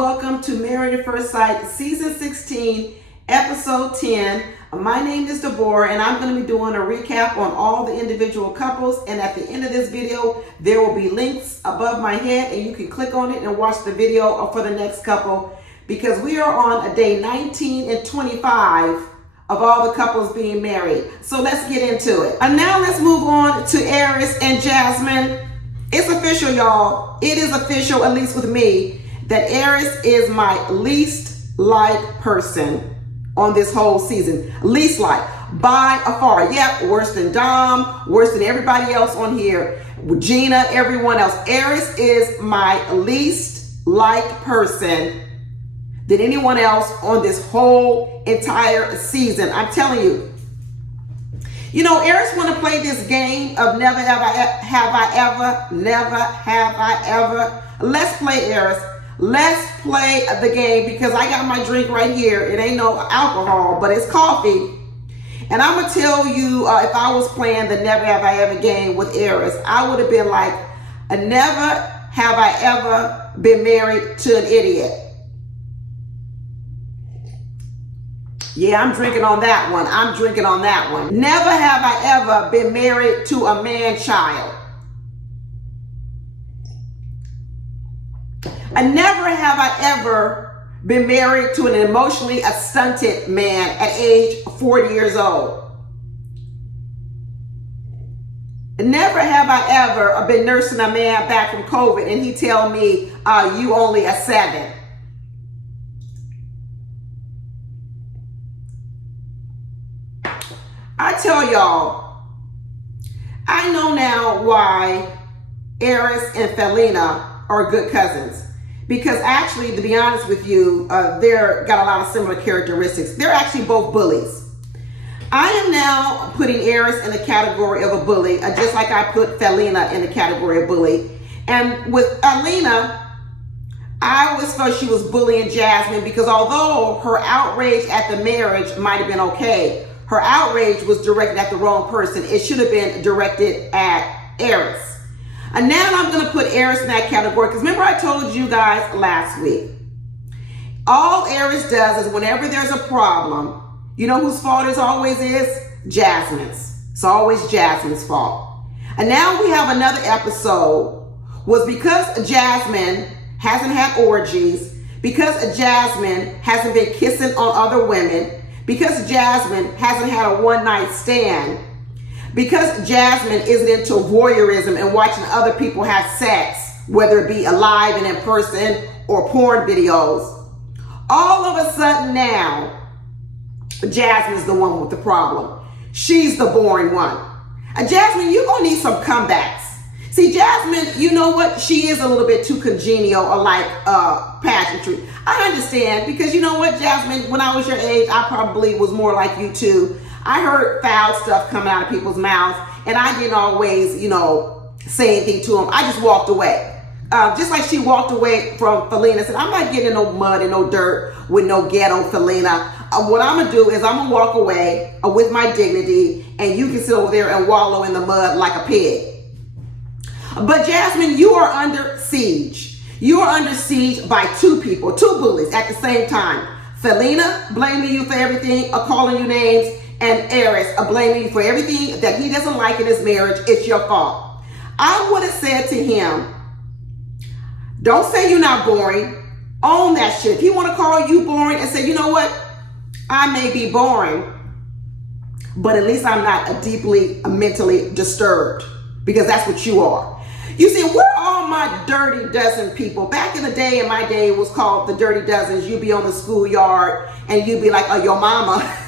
welcome to Married at First Sight, Season 16, Episode 10. My name is Deborah, and I'm going to be doing a recap on all the individual couples. And at the end of this video, there will be links above my head, and you can click on it and watch the video for the next couple, because we are on a day 19 and 25 of all the couples being married. So let's get into it. And now let's move on to Airris and Jasmine. It's official, y'all. It is official, at least with me, that Airris is my least liked person on this whole season. Least liked by a far. Yep, worse than Dom, worse than everybody else on here. Gina, everyone else. Airris is my least liked person than anyone else on this whole entire season. I'm telling you. You know, Airris want to play this game of never have I ever. Let's play, Airris. Let's play the game, because I got my drink right here. It ain't no alcohol, but it's coffee. And I'm going to tell you, if I was playing the never have I ever game with Airris, I would have been like, never have I ever been married to an idiot. Yeah, I'm drinking on that one. Never have I ever been married to a man-child. Never have I ever been married to an emotionally stunted man at age 40 years old. Never have I ever been nursing a man back from COVID and he tell me, you only a 7. I tell y'all, I know now why Airris and Felina are good cousins. Because actually, to be honest with you, they're got a lot of similar characteristics. They're actually both bullies. I am now putting Airris in the category of a bully, just like I put Felina in the category of bully. And with Felina, I always thought she was bullying Jasmine, because although her outrage at the marriage might have been okay, her outrage was directed at the wrong person. It should have been directed at Airris. And now I'm going to put Airris in that category, because remember I told you guys last week, all Airris does is whenever there's a problem, you know whose fault it always is? Jasmine's. It's always Jasmine's fault. And now we have another episode, was because Jasmine hasn't had orgies, because Jasmine hasn't been kissing on other women, because Jasmine hasn't had a one-night stand, because Jasmine isn't into voyeurism and watching other people have sex, whether it be alive and in person or porn videos, all of a sudden now, Jasmine's the one with the problem. She's the boring one. And Jasmine, you're going to need some comebacks. See, Jasmine, you know what? She is a little bit too congenial or like pageantry. I understand, because you know what, Jasmine, when I was your age, I probably was more like you too. I heard foul stuff coming out of people's mouths, and I didn't always, say anything to them. I just walked away. Just like she walked away from Felina and said, I'm not getting in no mud and no dirt with no ghetto Felina. What I'm going to do is I'm going to walk away with my dignity, and you can sit over there and wallow in the mud like a pig. But Jasmine, you are under siege. You are under siege by two people, two bullies at the same time. Felina blaming you for everything, calling you names, and Airris blaming you for everything that he doesn't like in his marriage. It's your fault. I would have said to him, don't say you're not boring. Own that shit. If he want to call you boring and say, you know what? I may be boring, but at least I'm not deeply mentally disturbed, because that's what you are. You see, we're all my dirty dozen people. Back in the day, in my day, it was called the dirty dozens. You'd be on the schoolyard and you'd be like, oh, your mama.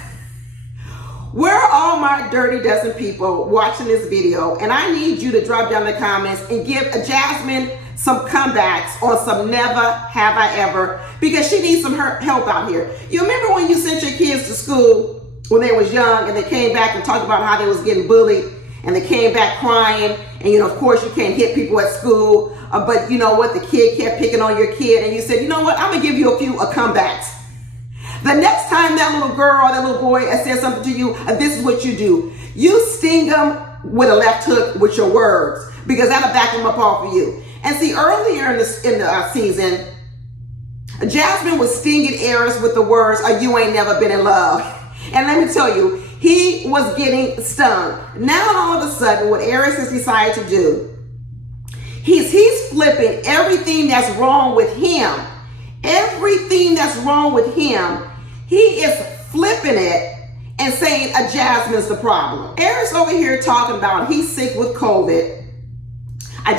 We're all my dirty dozen people watching this video, and I need you to drop down the comments and give Jasmine some comebacks on some never have I ever, because she needs some help out here. You remember when you sent your kids to school when they was young, and they came back and talked about how they was getting bullied, and they came back crying, and of course you can't hit people at school, but you know what, the kid kept picking on your kid, and you said, you know what, I'm gonna give you a few comebacks. The next time that little girl or that little boy says something to you, this is what you do. You sting them with a left hook with your words, because that'll back them up off of you. And see, earlier in the season, Jasmine was stinging Airris with the words, you ain't never been in love. And let me tell you, he was getting stung. Now all of a sudden, what Airris has decided to do, he's flipping everything that's wrong with him. Everything that's wrong with him, he is flipping it and saying Jasmine's the problem. Airris over here talking about he's sick with COVID.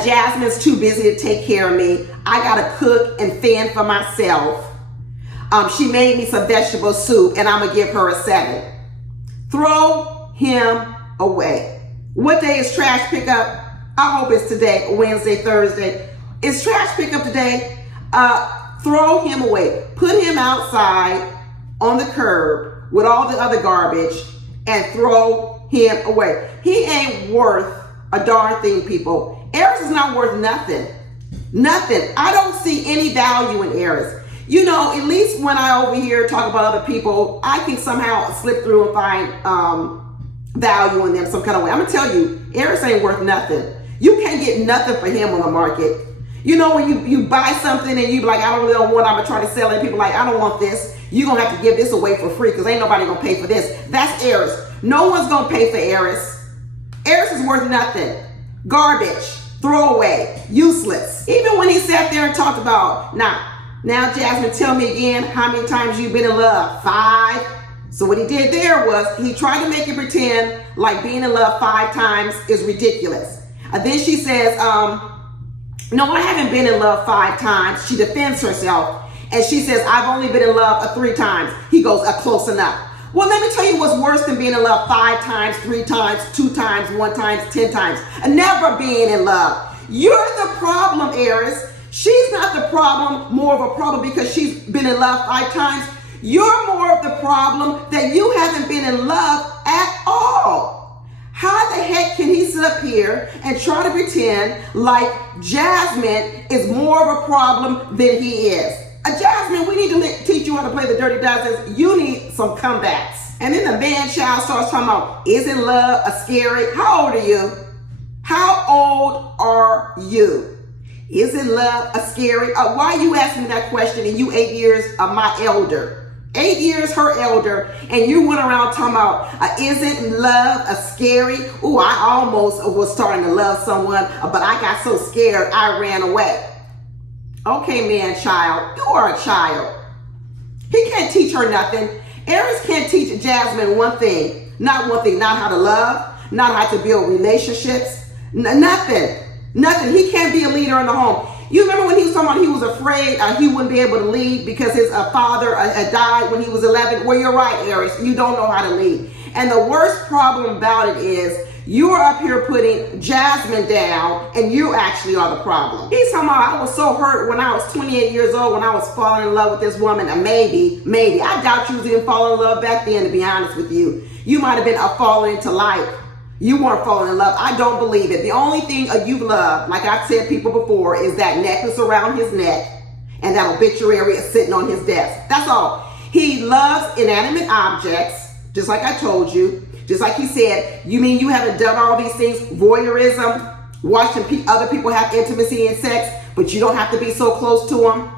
Jasmine's too busy to take care of me. I gotta cook and fend for myself. She made me some vegetable soup and I'm gonna give her a 7. Throw him away. What day is trash pickup? I hope it's today, Wednesday, Thursday. Is trash pickup today? Throw him away. Put him outside on the curb with all the other garbage and throw him away. He ain't worth a darn thing, people. Airris is not worth nothing. Nothing. I don't see any value in Airris. You know, at least when I over here talk about other people, I can somehow slip through and find value in them some kind of way. I'm gonna tell you, Airris ain't worth nothing. You can't get nothing for him on the market. You know, when you buy something and you be like, I don't really want it, I'm gonna try to sell it, and people like, I don't want this. You're gonna have to give this away for free because ain't nobody gonna pay for this. That's Airris. No one's gonna pay for Airris. Airris is worth nothing. Garbage. Throwaway. Useless. Even when he sat there and talked about, now Jasmine, tell me again how many times you've been in love? 5. So what he did there was he tried to make it pretend like being in love 5 times is ridiculous. Then she says, no, I haven't been in love 5 times. She defends herself and she says, I've only been in love 3 times. He goes, close enough. Well, let me tell you what's worse than being in love 5 times, 3 times, 2 times, 1 time, 10 times. Never being in love. You're the problem, Airris. She's not the problem, more of a problem because she's been in love 5 times. You're more of the problem that you haven't been in love at all. How the heck can he sit up here and try to pretend like Jasmine is more of a problem than he is? Jasmine, we need to teach you how to play the Dirty Dozens. You need some comebacks. And then the man child starts talking about, isn't love scary? How old are you? How old are you? Isn't love scary? Why are you asking me that question and you 8 years my elder? 8 years her elder, and you went around talking about, isn't love scary? Ooh, I almost was starting to love someone, but I got so scared I ran away. Okay, man, child, you are a child. He can't teach her nothing. Airris can't teach Jasmine one thing. Not one thing, not how to love, not how to build relationships, nothing. He can't be a leader in the home. You remember when he was talking about he was afraid he wouldn't be able to lead because his father died when he was 11? Well, you're right, Airris. You don't know how to lead. And the worst problem about it is you're up here putting Jasmine down and you actually are the problem. He's talking about, I was so hurt when I was 28 years old when I was falling in love with this woman. And maybe. I doubt you was even falling in love back then, to be honest with you. You might have been falling into life. You weren't falling in love. I don't believe it. The only thing you've loved, like I've said people before, is that necklace around his neck and that obituary is sitting on his desk. That's all. He loves inanimate objects, just like I told you. Just like he said, you mean you haven't done all these things? Voyeurism, watching other people have intimacy and sex, but you don't have to be so close to them.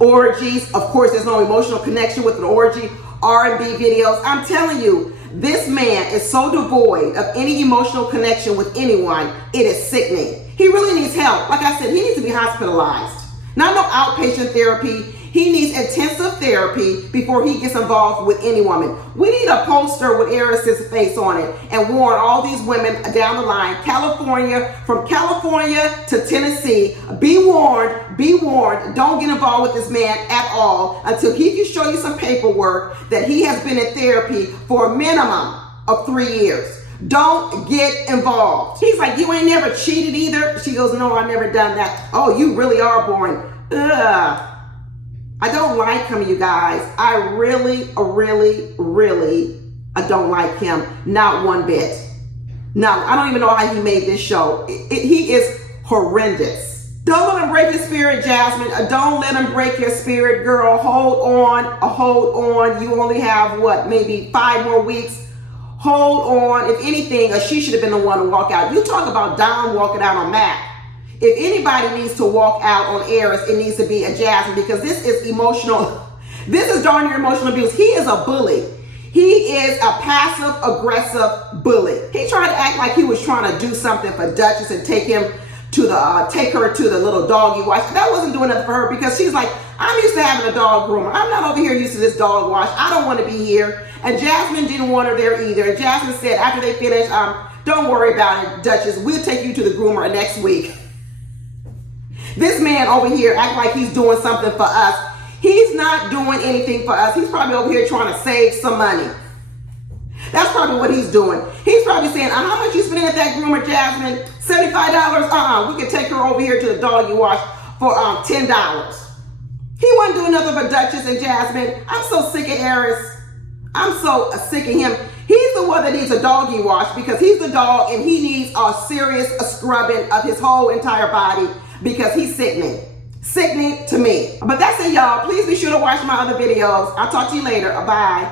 Orgies, of course, there's no emotional connection with an orgy. R&B videos. I'm telling you, this man is so devoid of any emotional connection with anyone, it is sickening. He really needs help. Like I said, he needs to be hospitalized. Not no outpatient therapy. He needs intensive therapy before he gets involved with any woman. We need a poster with Airris' face on it and warn all these women down the line, from California to Tennessee, be warned, don't get involved with this man at all until he can show you some paperwork that he has been in therapy for a minimum of 3 years. Don't get involved. He's like, you ain't never cheated either? She goes, no, I've never done that. Oh, you really are boring. Ugh. I don't like him, you guys. I really don't like him. Not one bit. No, I don't even know how he made this show. He is horrendous. Don't let him break your spirit, Jasmine. Don't let him break your spirit, girl. Hold on. You only have, maybe 5 more weeks. Hold on. If anything, she should have been the one to walk out. You talk about Dom walking out on Mac. if anybody needs to walk out on Airris, it needs to be a Jasmine, because this is emotional. This is darn near emotional abuse. He is a bully. He is a passive aggressive bully. He tried to act like he was trying to do something for Duchess and take her to the little doggy wash. That wasn't doing nothing for her, because she's like, I'm used to having a dog groomer. I'm not over here used to this dog wash. I don't want to be here. And Jasmine didn't want her there either. And Jasmine said after they finished, don't worry about it, Duchess. We'll take you to the groomer next week. This man over here act like he's doing something for us. He's not doing anything for us. He's probably over here trying to save some money. That's probably what he's doing. He's probably saying, how much you spending at that groomer, Jasmine? $75? We can take her over here to the doggy wash for $10. He wasn't doing nothing for Duchess and Jasmine. I'm so sick of Airris. I'm so sick of him. He's the one that needs a doggy wash, because he's the dog and he needs a serious scrubbing of his whole entire body, because he's sickening. Sickening to me. But that's it, y'all. Please be sure to watch my other videos. I'll talk to you later. Bye.